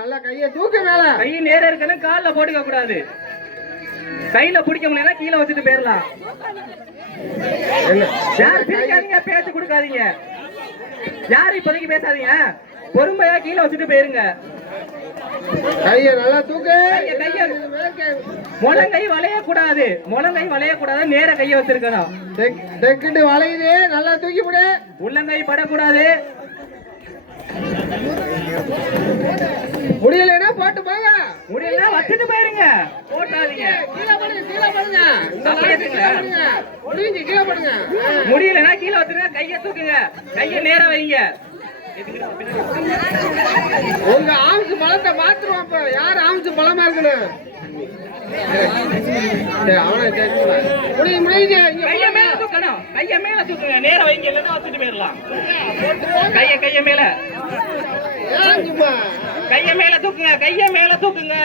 நல்லா கையை தூக்கு மேல. கை நேரா இருக்கணும் கால்ல போட்டுக்க கூடாது. கையில பிடிக்க முடியல கீழே வச்சுட்டு போயிடலாம்? யார் பிடிக்காதீங்க பேச்சு கொடுக்காதீங்க. யார் இப்போதைக்கு பேசாதீங்க. பொறுமையா கீழே வச்சுட்டு போயிருங்க. கையை நல்லா தூக்கு. கையை. முழங்கை வளைய கூடாது முழங்கை வளைய கூடாது நேர கைய வச்சிருக்கணும். தெக்கிட்டு வளையுது. நல்லா தூக்கி விடு உள்ளங்கை படக்கூடாது முடியலைன்னா போட்டு போங்க முடியல போட்டாதீங்க. கீழே படுங்க கீழே படுங்க. கீழே படுங்க. முடிஞ்சு கீழே படுங்க. ஆ. முடியலன்னா கீழே வச்சிருங்க கைய தூக்குங்க. கைய நேரா வைங்க. உங்க ஆம்ஸ் பழத்தை மாத்துருவான் இப்ப யார் ஆம்ஸ் பழமா இருக்கணும்? சரி, அவனை கைய. மேல தூக்குங்க நேரா வைங்க இல்லைன்னா வச்சுட்டு போயிடலாம். கைய கைய மேல? கைய மேல தூக்குங்க கைய மேல தூக்குங்க.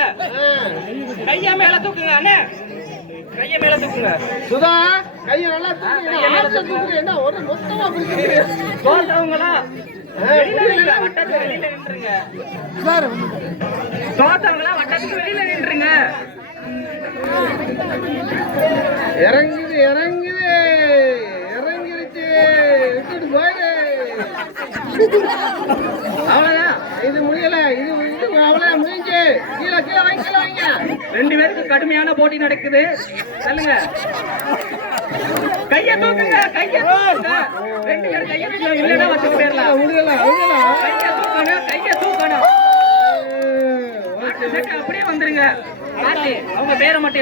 கைய மேல தூக்குங்க அண்ணே. கைய மேல தூக்குங்க. சுதா கையை நல்லா தூக்குங்க. ஆம்ஸ தூக்குங்க. என்ன ஒரு மொத்தமா பிடிச்சிருக்கு தோத்தவங்களா? வட்டத்துக்கு வெளியில நின்றுங்க. தோத்தவங்களா வட்டத்துக்கு வெளியில நின்றுங்க. இறங்குது இறங்குது. அவ்வளவுதான். இது முடியல இது இது முடிஞ்சு. கீழே கீழே வைங்க கீழே வைங்க. ரெண்டு பேருக்கு கடுமையான போட்டி நடக்குது. சொல்லுங்க. கைய தூக்குங்க கைய தூக்குங்க. ரெண்டு பேரும் கைய தூக்குங்க இல்லைன்னா வச்சுட்டு போயிடலாம். முடியல கைய தூக்கணும் கைய தூக்கணும். அப்படியே வந்துருங்க. அவங்க பேரை மட்டும்